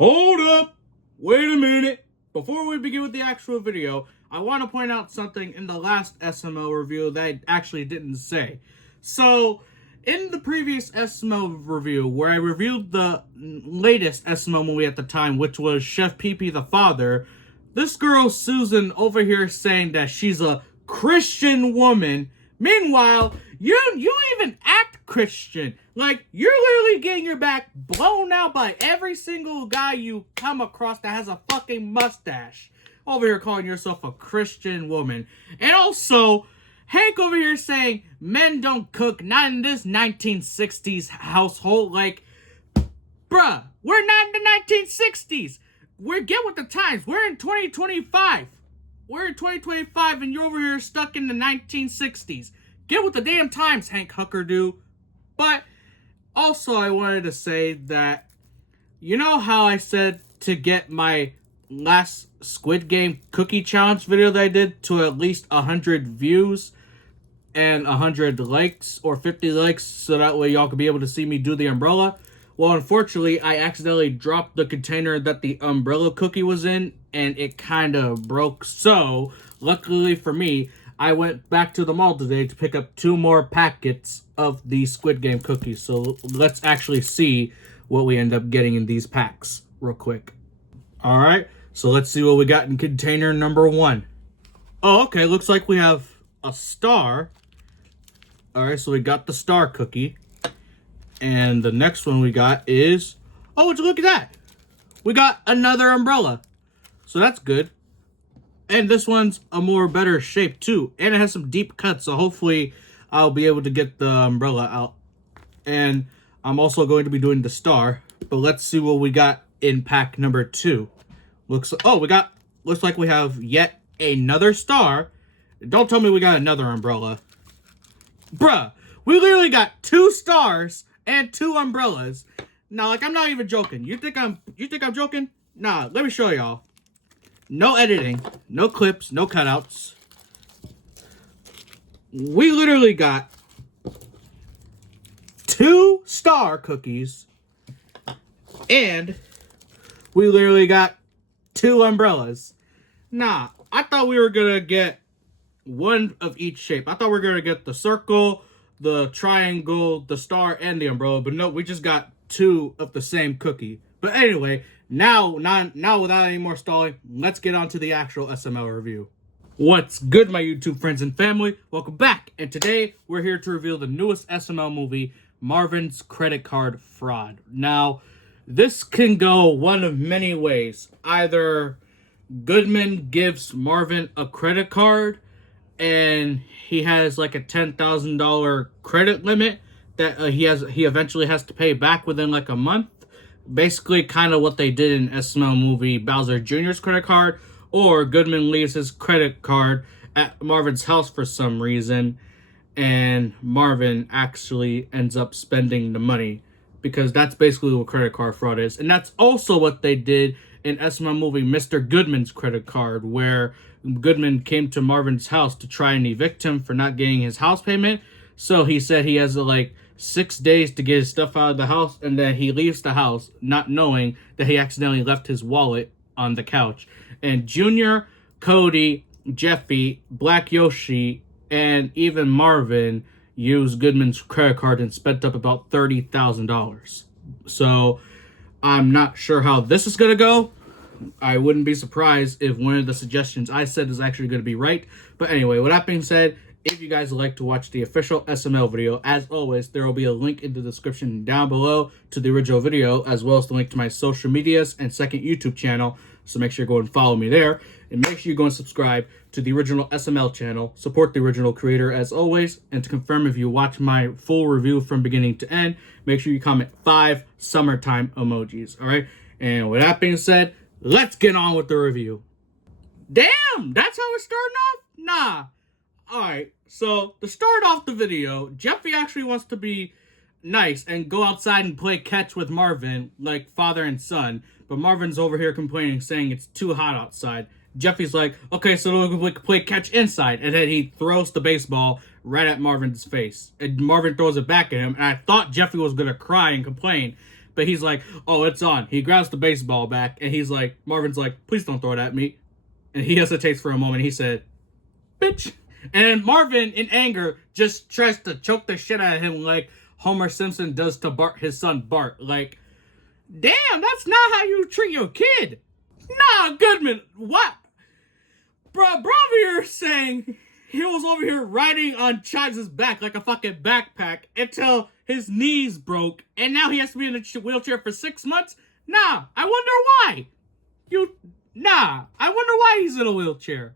Hold up! Wait a minute! Before we begin with the actual video, I want to point out something in the last SML review that I actually didn't say. So, in the previous SML review, where I reviewed the latest SML movie at the time, which was Chef Pee-Pee the Father, this girl Susan over here saying that she's a Christian woman. Meanwhile, you don't even act Christian. Like, you're literally getting your back blown out by every single guy you come across that has a fucking mustache. Over here calling yourself a Christian woman. And also, Hank over here saying men don't cook, not in this 1960s household. Like, bruh, we're not in the 1960s. Get with the times. We're in 2025. We're in 2025 and you're over here stuck in the 1960s. Get with the damn times, Hank Huckerdoo. But also I wanted to say that, you know how I said to get my last Squid Game cookie challenge video that I did to at least 100 views and 100 likes or 50 likes so that way y'all could be able to see me do the umbrella? Well, unfortunately, I accidentally dropped the container that the umbrella cookie was in, and it kind of broke. So, luckily for me, I went back to the mall today to pick up 2 more packets of the Squid Game cookies. So, let's actually see what we end up getting in these packs real quick. Alright, so let's see what we got in container number 1. Oh, okay, looks like we have a star. Alright, so we got the star cookie. And the next one we got is... oh, would you look at that? We got another umbrella. So that's good. And this one's a more better shape too. And it has some deep cuts. So hopefully I'll be able to get the umbrella out. And I'm also going to be doing the star. But let's see what we got in pack number 2. Looks like we have yet another star. Don't tell me we got another umbrella. Bruh, we literally got 2 stars and 2 umbrellas. Now, like, I'm not even joking. You think I'm joking? Nah, let me show y'all. No editing, no clips, no cutouts. We literally got 2 star cookies and we literally got 2 umbrellas. Nah, I thought we were gonna get one of each shape. I thought we were gonna get the circle, the triangle, the star, and the umbrella, but no, we just got 2 of the same cookie. But anyway, now without any more stalling, let's get on to the actual SML review. What's good, my YouTube friends and family? Welcome back, and today we're here to reveal the newest SML movie, Marvin's Credit Card Fraud. Now, this can go one of many ways. Either Goodman gives Marvin a credit card, and he has like a $10,000 credit limit that he eventually has to pay back within like a month. Basically kind of what they did in SML movie Bowser Jr.'s credit card. Or Goodman leaves his credit card at Marvin's house for some reason, and Marvin actually ends up spending the money, because that's basically what credit card fraud is. And that's also what they did in SML movie Mr. Goodman's Credit Card, where Goodman came to Marvin's house to try and evict him for not getting his house payment. So he said he has like 6 days to get his stuff out of the house, and then he leaves the house not knowing that he accidentally left his wallet on the couch. And Junior, Cody, Jeffy, Black Yoshi, and even Marvin used Goodman's credit card and spent up about $30,000. So I'm not sure how this is going to go. I wouldn't be surprised if one of the suggestions I said is actually going to be right. But anyway, with that being said, if you guys would like to watch the official SML video, as always, there will be a link in the description down below to the original video, as well as the link to my social medias and second YouTube channel. So make sure you go and follow me there. And make sure you go and subscribe to the original SML channel. Support the original creator as always. And to confirm if you watch my full review from beginning to end, make sure you comment 5 summertime emojis. Alright? And with that being said, let's get on with the review. Damn! That's how it's starting off? Nah. Alright, so to start off the video, Jeffy actually wants to be nice and go outside and play catch with Marvin, like father and son. But Marvin's over here complaining, saying it's too hot outside. Jeffy's like, okay, so we can play catch inside. And then he throws the baseball right at Marvin's face. And Marvin throws it back at him. And I thought Jeffy was going to cry and complain. But but he's like, oh, it's on. He grabs the baseball back, and he's like, Marvin's like, please don't throw it at me. And he hesitates for a moment. He said, bitch. And Marvin, in anger, just tries to choke the shit out of him like Homer Simpson does to Bart, his son Bart. Like, damn, that's not how you treat your kid. Nah, Goodman, what? Bro here saying he was over here riding on Chives' back like a fucking backpack until his knees broke, and now he has to be in a wheelchair for 6 months? Nah, I wonder why. I wonder why he's in a wheelchair.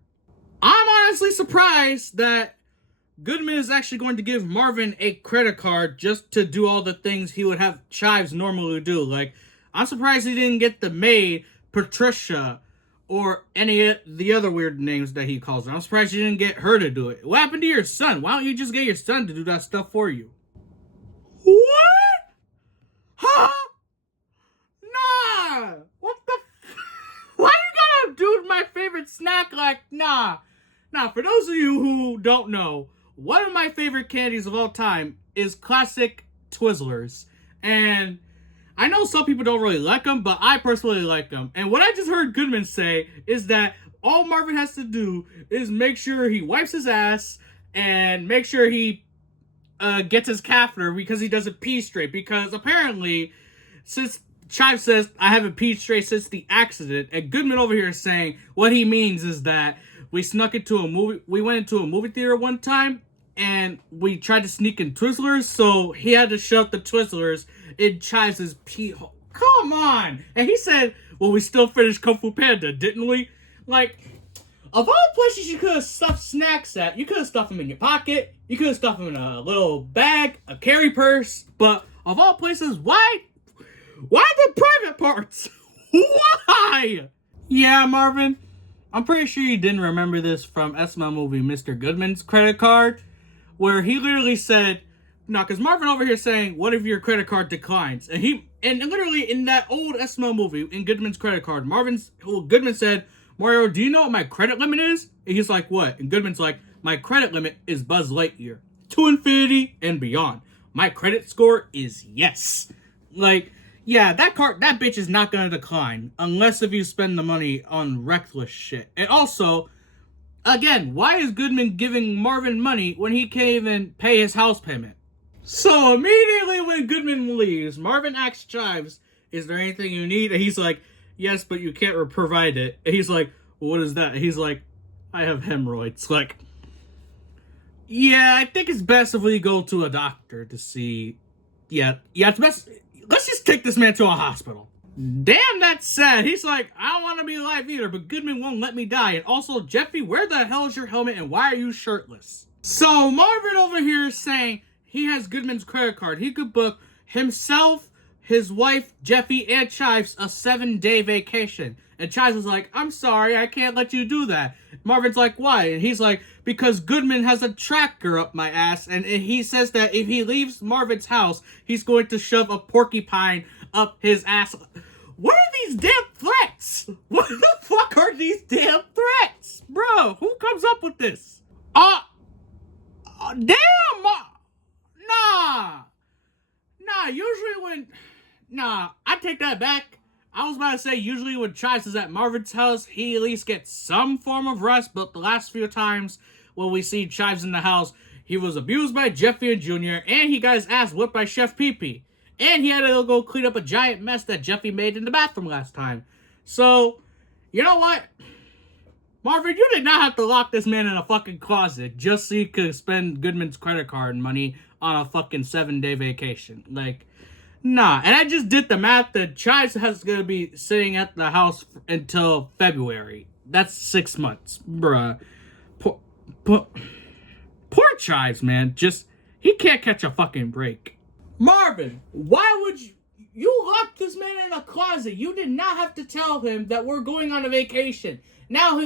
I'm honestly surprised that Goodman is actually going to give Marvin a credit card just to do all the things he would have Chives normally do. Like, I'm surprised he didn't get the maid, Patricia, or any of the other weird names that he calls her. I'm surprised you didn't get her to do it. What happened to your son? Why don't you just get your son to do that stuff for you? What? Huh? Nah. What the Why you gotta do my favorite snack like, nah. Now, for those of you who don't know, one of my favorite candies of all time is classic Twizzlers. And I know some people don't really like them, but I personally like them. And what I just heard Goodman say is that all Marvin has to do is make sure he wipes his ass and make sure he gets his catheter because he doesn't pee straight. Because apparently, since Chive says, I haven't peed straight since the accident, and Goodman over here is saying what he means is that we went into a movie theater one time, and we tried to sneak in Twizzlers, so he had to shove the Twizzlers in Chives' pee hole. Come on! And he said, well, we still finished Kung Fu Panda, didn't we? Like, of all places you could have stuffed snacks at, you could have stuffed them in your pocket, you could have stuffed them in a little bag, a carry purse, but of all places, why the private parts? Why? Yeah, Marvin, I'm pretty sure you didn't remember this from SML movie Mr. Goodman's credit card, where he literally said, no, because Marvin over here saying, what if your credit card declines? And literally in that old SML movie, in Goodman's credit card, Goodman said, Mario, do you know what my credit limit is? And he's like, what? And Goodman's like, my credit limit is Buzz Lightyear. To infinity and beyond. My credit score is yes. Like, yeah, that bitch is not gonna decline. Unless if you spend the money on reckless shit. And also, again, why is Goodman giving Marvin money when he can't even pay his house payment? So immediately when Goodman leaves, Marvin asks Chives, is there anything you need? And he's like, yes, but you can't provide it. And he's like, well, what is that? And he's like, I have hemorrhoids. Like, yeah, I think it's best if we go to a doctor to see. Yeah, it's best. Let's just take this man to a hospital. Damn, that's sad. He's like, I don't want to be alive either, but Goodman won't let me die. And also, Jeffy, where the hell is your helmet and why are you shirtless? So Marvin over here is saying he has Goodman's credit card. He could book himself, his wife, Jeffy, and Chives a 7-day vacation. And Chives is like, I'm sorry, I can't let you do that. Marvin's like, why? And he's like, because Goodman has a tracker up my ass, and he says that if he leaves Marvin's house, he's going to shove a porcupine up his ass. What are these damn threats? What the fuck are these damn threats? Bro, who comes up with this? Damn! Nah, I take that back. I was about to say, usually when Chives is at Marvin's house, he at least gets some form of rest, but the last few times when we see Chives in the house, he was abused by Jeffy and Jr., and he got his ass whipped by Chef Pee-Pee. And he had to go clean up a giant mess that Jeffy made in the bathroom last time. So, you know what? Marvin, you did not have to lock this man in a fucking closet just so you could spend Goodman's credit card money on a fucking 7-day vacation. Like, nah. And I just did the math that Chives is going to be sitting at the house until February. That's 6 months. Bruh. Poor Chives, man. He can't catch a fucking break. Marvin, why would you locked this man in a closet? You did not have to tell him that we're going on a vacation. Now,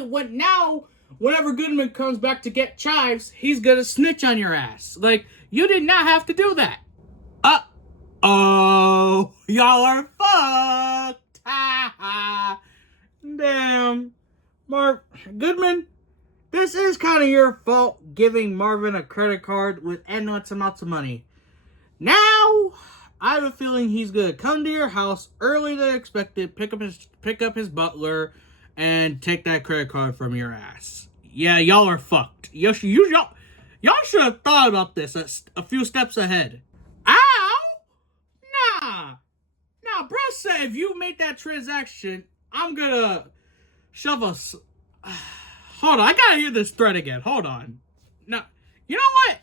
whenever Goodman comes back to get Chives, he's gonna snitch on your ass. Like, you did not have to do that. Oh, y'all are fucked. Damn. Goodman, this is kind of your fault giving Marvin a credit card with endless amounts of money. Now, I have a feeling he's gonna come to your house early than expected, pick up his butler, and take that credit card from your ass. Yeah, y'all are fucked. Y'all should have thought about this a few steps ahead. Ow! Nah, bro said if you make that transaction, I'm gonna shove a... Hold on, I gotta hear this thread again. Hold on. Now, you know what?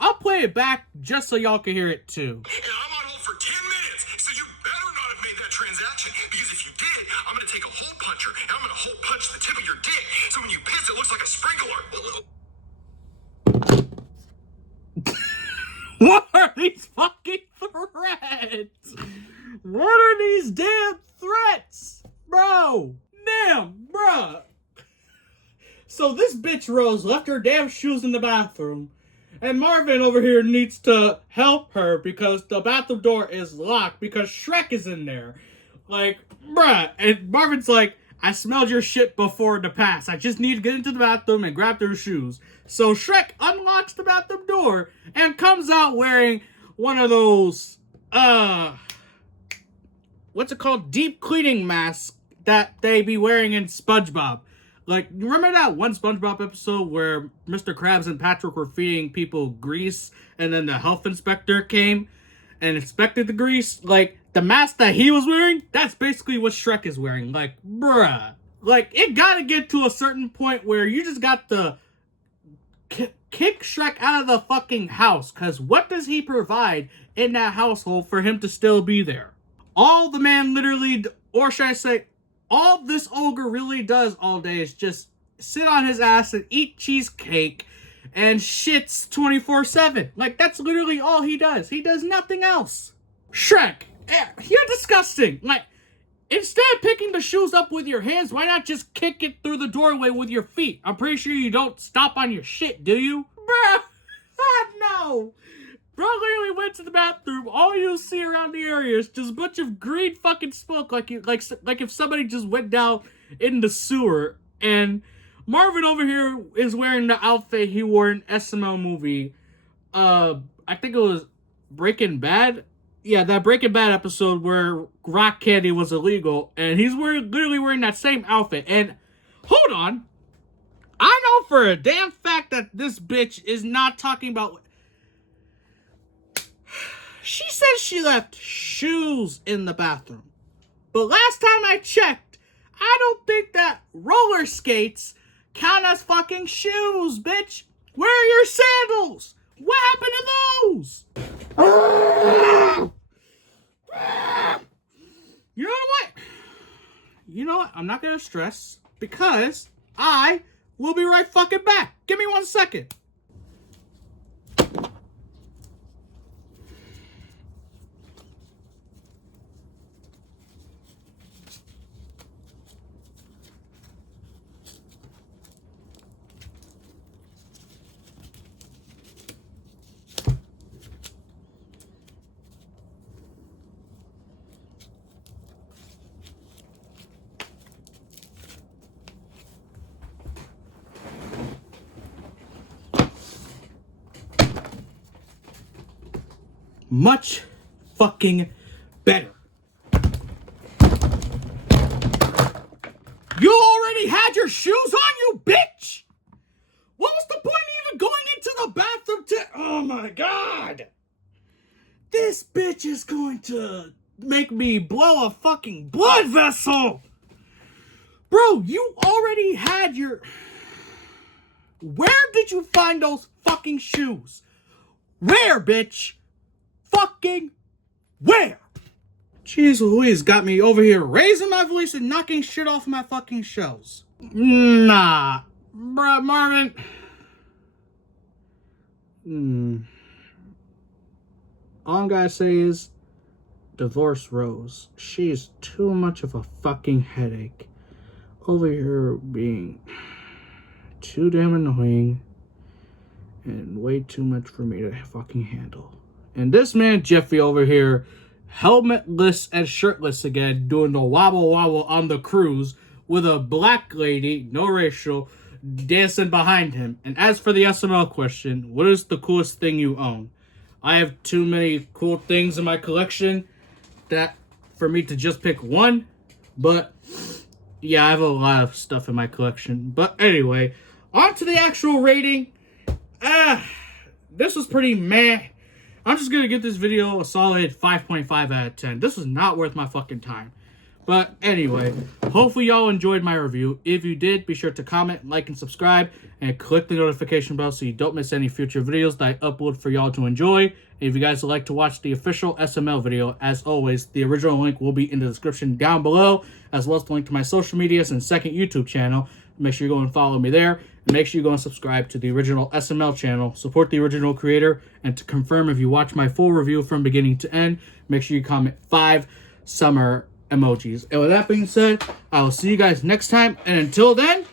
I'll play it back just so y'all can hear it too. And I'm on hold for 10 minutes, so you better not have made that transaction, because if you did, I'm gonna take a hole puncher and I'm gonna hole punch the tip of your dick, so when you piss, it looks like a sprinkler. What are these fucking threats? What are these damn threats? Bro. Damn, bruh. So this bitch Rose left her damn shoes in the bathroom. And Marvin over here needs to help her because the bathroom door is locked because Shrek is in there. Like, bruh. And Marvin's like, I smelled your shit before the pass. I just need to get into the bathroom and grab their shoes. So Shrek unlocks the bathroom door and comes out wearing one of those, what's it called? Deep cleaning masks that they be wearing in SpongeBob. Like, you remember that one SpongeBob episode where Mr. Krabs and Patrick were feeding people grease and then the health inspector came and inspected the grease? Like, the mask that he was wearing, that's basically what Shrek is wearing. Like, bruh. Like, it gotta get to a certain point where you just got to kick Shrek out of the fucking house. Because what does he provide in that household for him to still be there? All the man literally, or should I say, all this ogre really does all day is just sit on his ass and eat cheesecake and shits 24/7. Like, that's literally all he does. He does nothing else. Shrek, you're disgusting. Like, instead of picking the shoes up with your hands, why not just kick it through the doorway with your feet? I'm pretty sure you don't stop on your shit, do you? Bruh, no. Bro literally went to the bathroom. All you see around the area is just a bunch of green fucking smoke, like if somebody just went down in the sewer. And Marvin over here is wearing the outfit he wore in SML movie. I think it was Breaking Bad. Yeah, that Breaking Bad episode where rock candy was illegal, and he's literally wearing that same outfit. And hold on, I know for a damn fact that this bitch is not talking about. She says she left shoes in the bathroom. But last time I checked, I don't think that roller skates count as fucking shoes, bitch. Where are your sandals? What happened to those? You know what? You know what? I'm not gonna stress because I will be right fucking back. Give me 1 second. Much fucking better. You already had your shoes on, you bitch! What was the point of even going into the bathroom oh my god! This bitch is going to make me blow a fucking blood vessel! Bro, you already had your... Where did you find those fucking shoes? Where, bitch? Fucking where? Jeez Louise got me over here raising my voice and knocking shit off my fucking shelves. Nah. Bruh, Marvin. All I'm gotta say is divorce Rose. She's too much of a fucking headache. Over here being too damn annoying and way too much for me to fucking handle. And this man, Jeffy, over here, helmetless and shirtless again, doing the wobble wobble on the cruise with a black lady, no racial, dancing behind him. And as for the SML question, what is the coolest thing you own? I have too many cool things in my collection that for me to just pick one. But yeah, I have a lot of stuff in my collection. But anyway, on to the actual rating. This was pretty meh. I'm just gonna give this video a solid 5.5 out of 10. This was not worth my fucking time. But anyway, hopefully y'all enjoyed my review. If you did, be sure to comment, like, and subscribe, and click the notification bell so you don't miss any future videos that I upload for y'all to enjoy. And if you guys would like to watch the official SML video, as always, the original link will be in the description down below, as well as the link to my social medias and second YouTube channel. Make sure you go and follow me there. And make sure you go and subscribe to the original SML channel. Support the original creator. And to confirm if you watch my full review from beginning to end, make sure you comment 5 summer emojis. And with that being said, I will see you guys next time. And until then,